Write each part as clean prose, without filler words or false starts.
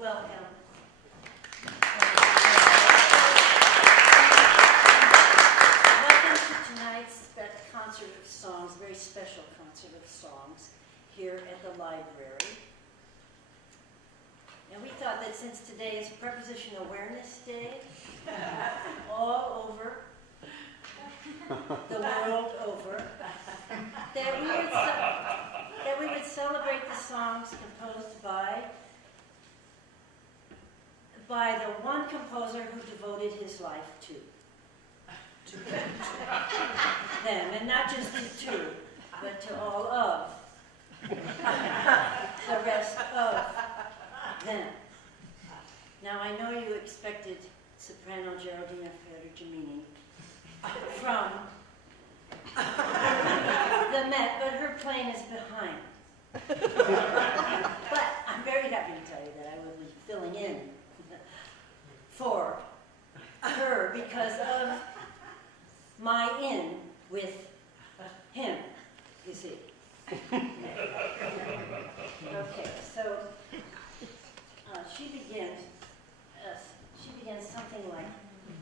Welcome. Welcome to tonight's concert of songs, very special concert of songs here at the library. And we thought that since today is Preposition Awareness Day, all over, the world over, that we would celebrate the songs composed by the one composer who devoted his life to them, and not just to two, but to all of the rest of them. Now, I know you expected soprano Geraldina Ferrigimini from the Met, but her plane is behind. But I'm very happy to tell you that I will be filling in for her because of my in with him, you see. Okay, so she begins something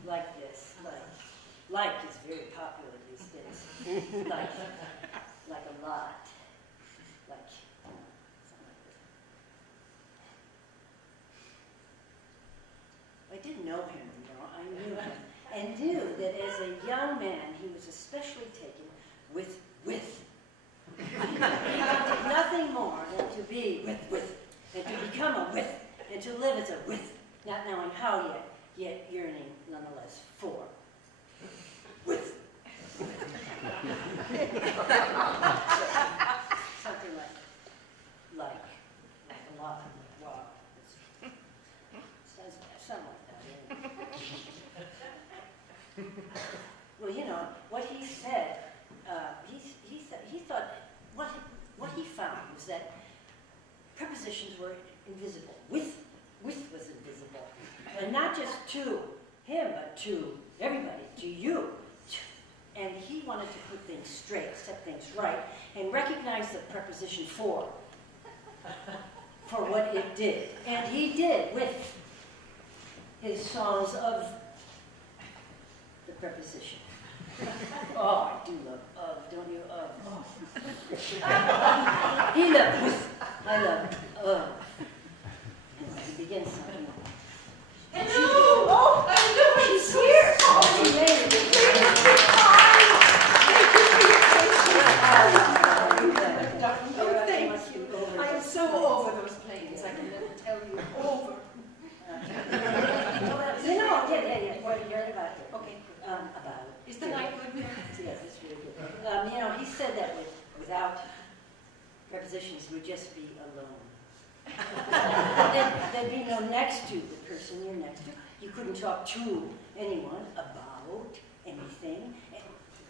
like this. Like is very popular these days. Like a lot. Like something like this. I didn't know him, you know. I knew him. And knew that as a young man, he was especially taken with. He wanted nothing more than to be with, and to become a with, and to live as a with, not knowing how yet yearning nonetheless for. With. Something like a lot. Wow. Something like that. Well, you know, what he said, he thought, what he found was that prepositions were invisible. With was invisible. And not just to him, but to everybody, to you. And he wanted to put things straight, set things right, and recognize the preposition for what it did. And he did with his songs of the preposition. Oh, I do love of, don't you? Of. Oh. He loved with. I love of. Anyway, he begins something. Hello! Oh, hello! She's here! Oh, she made it. Thank you. I am so over those planes. I can never tell you. Over. Yeah. What you heard about it? Okay. About it. Is the night good? Yes, it's really good. You know, he said that without prepositions, we'd just be alone. There'd be no next to the person you're next to. You couldn't talk to anyone about anything.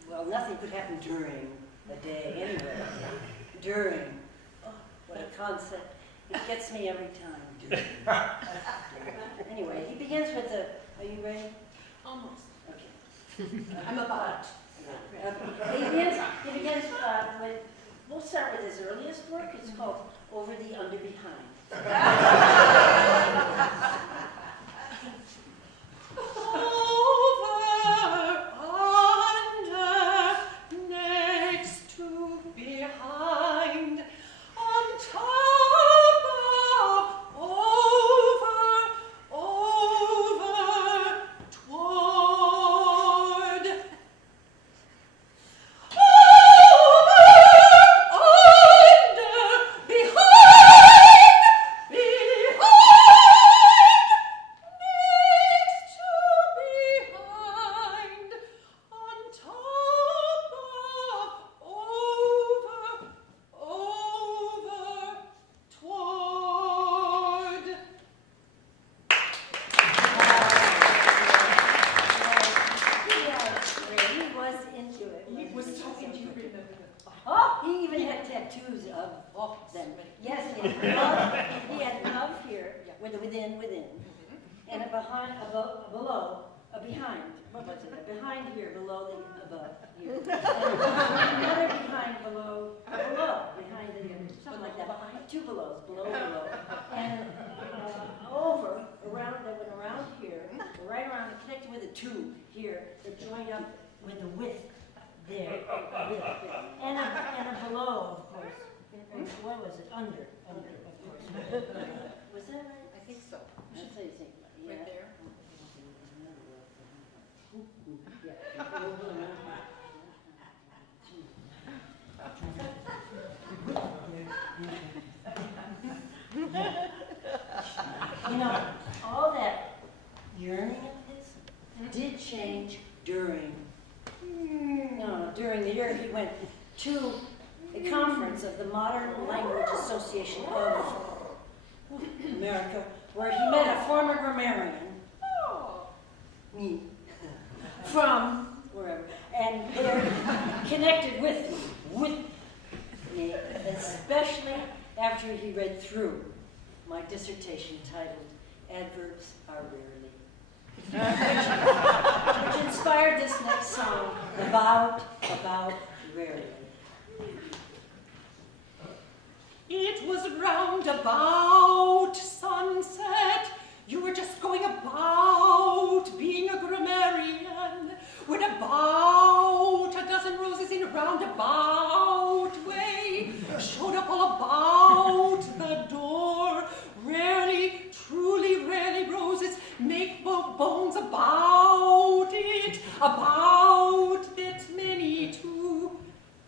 Well, nothing could happen during a day anyway. During. Oh, what a concept. It gets me every time. During. Anyway, he begins with the, are you ready? Almost. Okay. I'm about. He begins with, we'll start with his earliest work. It's called Over the Under Behind. Over, under, next to, behind, on top of, over, toward. Below behind, what was it? Behind here, below the, above here. Another behind, below, behind the, something like that. Two belows, below. And over, around, that went around here, right around, connected with a two here, that joined up with the width there. And a below, of course. What was it? Under, of course. Was that right? I think so. That's what you think, yeah. Right there. You know, all that yearning of his did change during the year he went to a conference of the Modern Language Association of America, where he met a former grammarian, me, from wherever, and they're connected with me, especially after he read through my dissertation titled "Adverbs Are Rarely," which inspired this next song, about rarely. It was round about sunset. You were just going about being a grammarian, when about a dozen roses in a roundabout way showed up all about the door. Rarely, truly rarely, roses make bones about it that many too.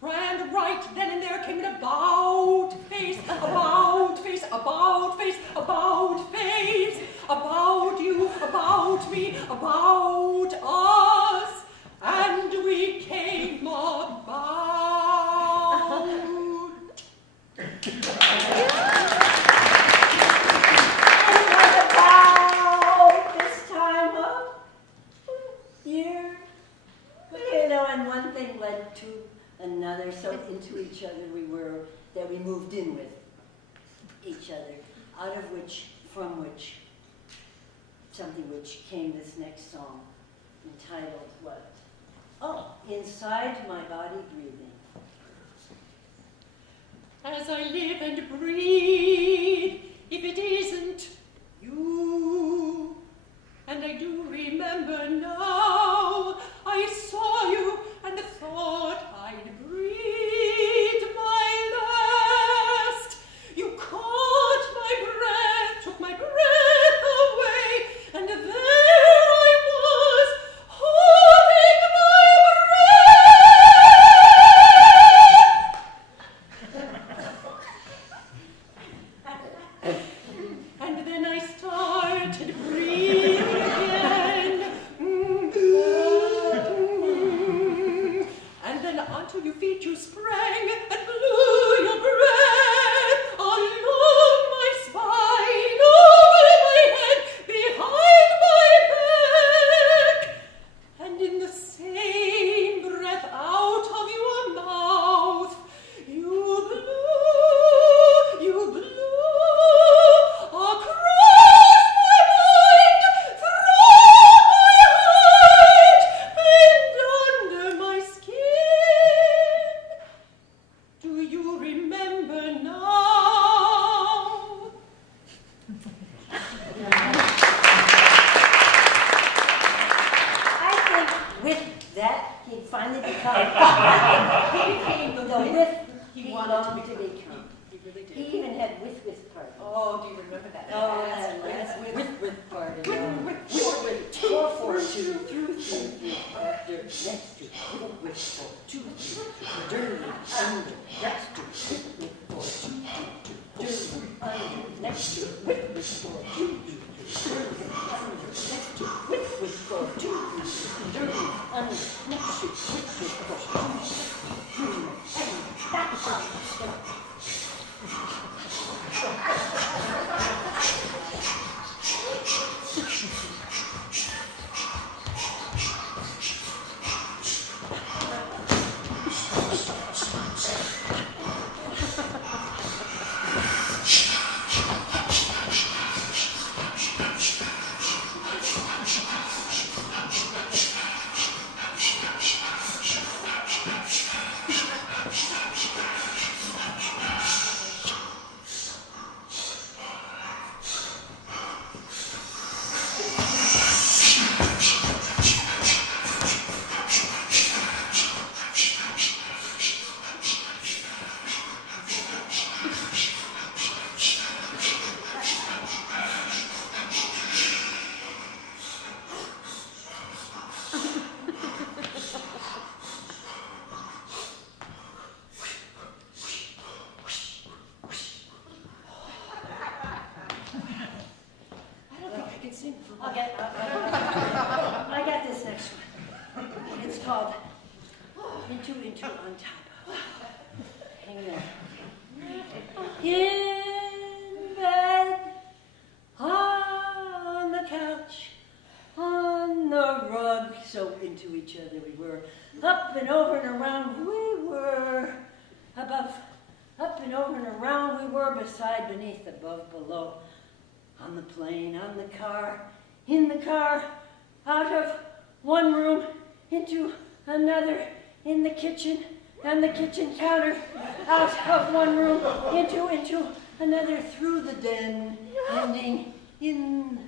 And right then and there came an about face, about you, about me, about us, and we came about. About this time of year, you know, and one thing led to another, so into each other that we moved in with each other, from which came this next song, entitled what? Oh, Inside My Body Breathing. As I live and breathe, if it isn't you, and I do remember now, I saw you and thought I'd breathe my last. You caught my breath, took my breath away, and there I was, holding my breath. And then I started breathing again. And then onto your feet you sprang and blew your breath along my spine, over my head, behind my back. And in the same breath out of your mouth, you blew across my mind, through my heart, and under my skin. Do you remember now? I think with that, he finally became the with he wanted to become. He really did. He even had with part. Oh, do you remember that? Oh, Yes, that's with. with part. With, Four, four, two, through, after, next to, with, four, two, dirty, under, next to, with, four, two, dirty, under, next to, with, four, two, dirty, under, next to, with, four, two, dirty, under, next to, with, four, two, and that's all. I got this next one. It's called Into, on Top. Hang there. In bed, on the couch, on the rug, so into each other we were. Up and over and around we were. Above, up and over and around we were. Beside, beneath, above, below. On the plane, on the car, in the car, out of one room into another, in the kitchen and the kitchen counter, out of one room into another, through the den, ending in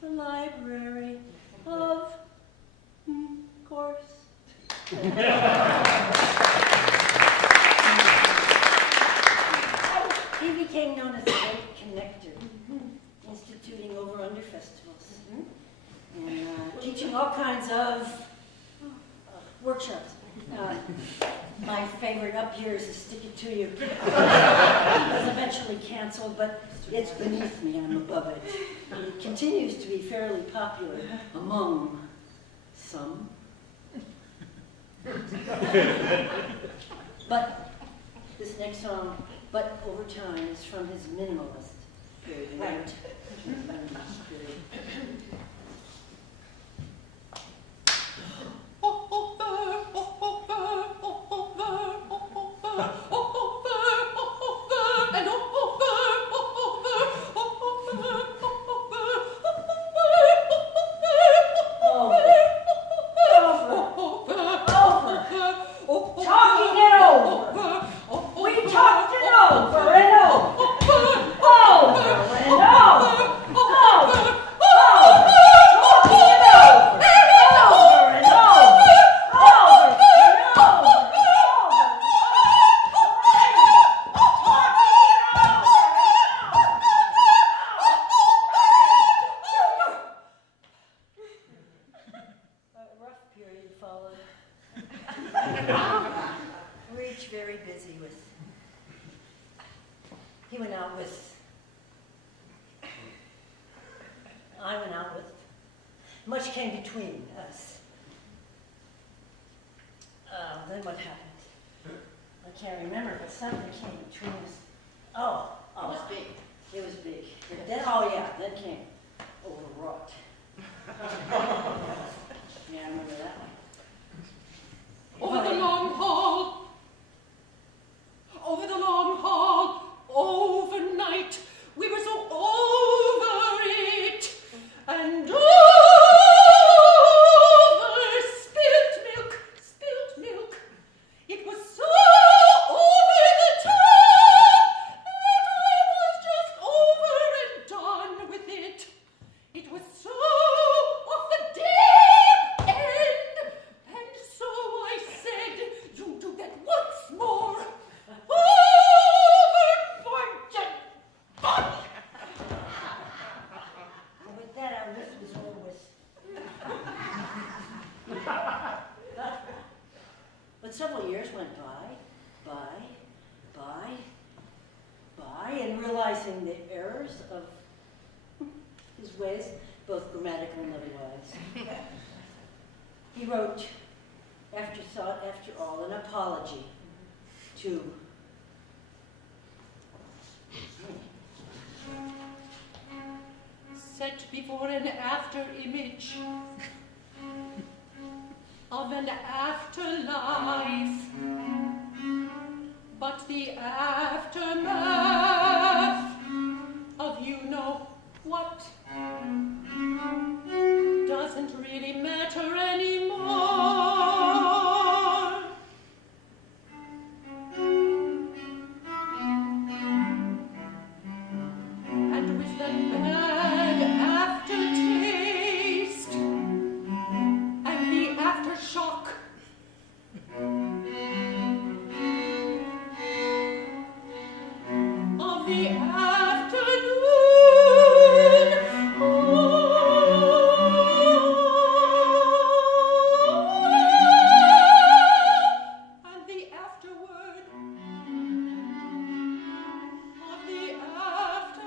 the library of course. He became known as the great connector, instituting over-under festivals, and teaching all kinds of workshops. My favorite up years is Stick It To You. It was eventually canceled, but it's beneath me, I'm above it. It continues to be fairly popular among some. But this next song, But Over Time, is from his minimalist period. Much came between us. Then what happened? I can't remember, but something came between us. Oh. It was big. It was big. Then, then came overwrought. Yeah, I remember that one. Over the long hall, over the long hall, overnight, we were so over it, and over spilt milk, it was so over the top, that I was just over and done with it. It was so off the deep end, and so I said, you do that once more. Overboard, body. And with that, our list was over with. But several years went by, and realizing the errors of his ways, both grammatical and otherwise, he wrote, after thought, after all, an apology to Set before an after image of an afterlife, but the aftermath of you know what doesn't really matter anymore. And with the bad aftertaste and the aftershock, of the afternoon, and the afterword, of the aftermath.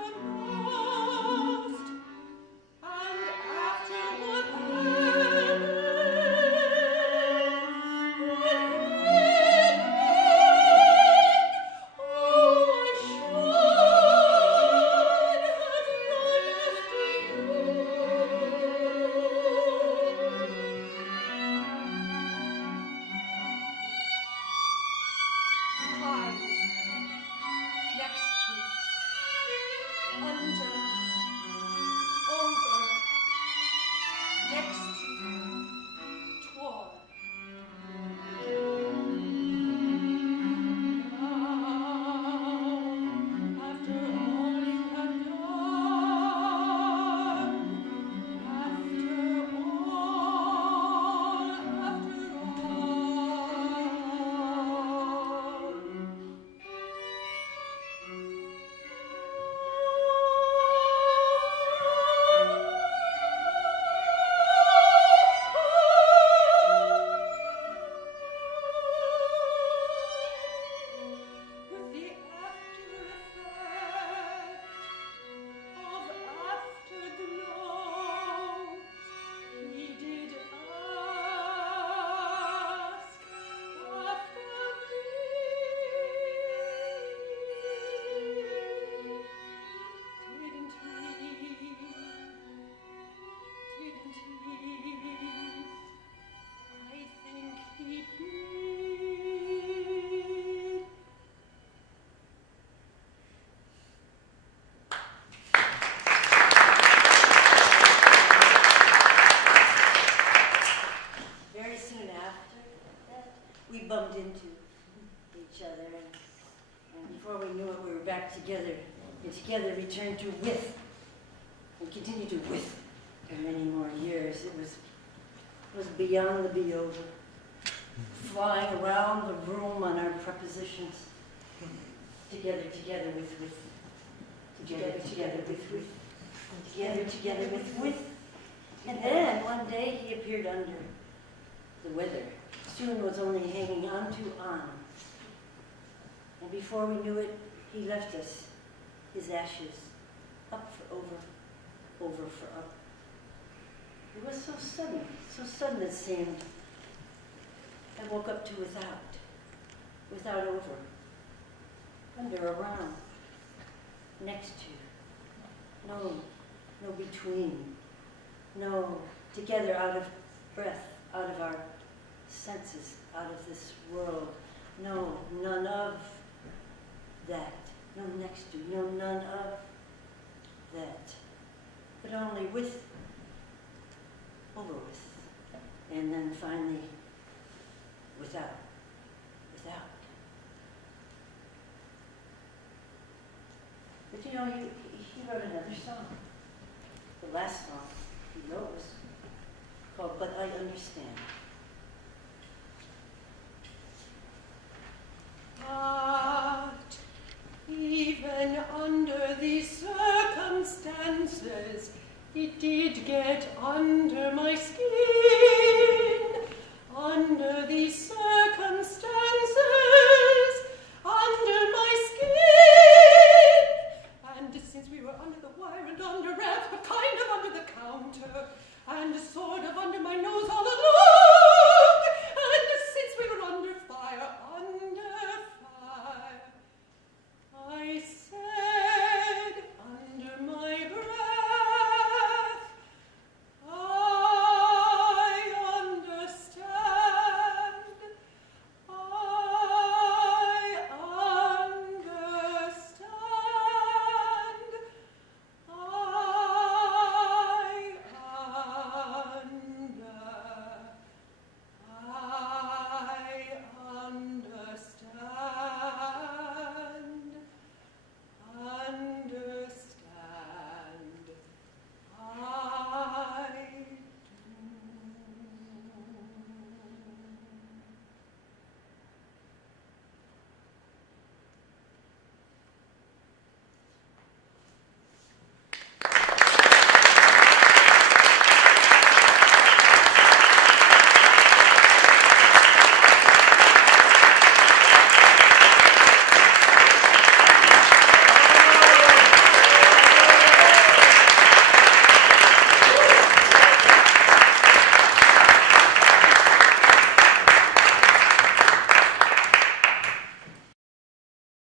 and together returned to with, and continued to with for many more years. It was beyond the be over, flying around the room on our prepositions. Together, with, together, with. And then one day he appeared under the weather. Soon was only hanging on to on. And before we knew it, he left us, his ashes, up for over for up. It was so sudden it seemed. I woke up to without over, under, around, next to, no between, no together, out of breath, out of our senses, out of this world, no, none of that, no next to, no, none of that, but only with, over with, and then finally without. But you know, he wrote another song. The last song he wrote was called But I Understand. But even under these circumstances, it did get under my skin.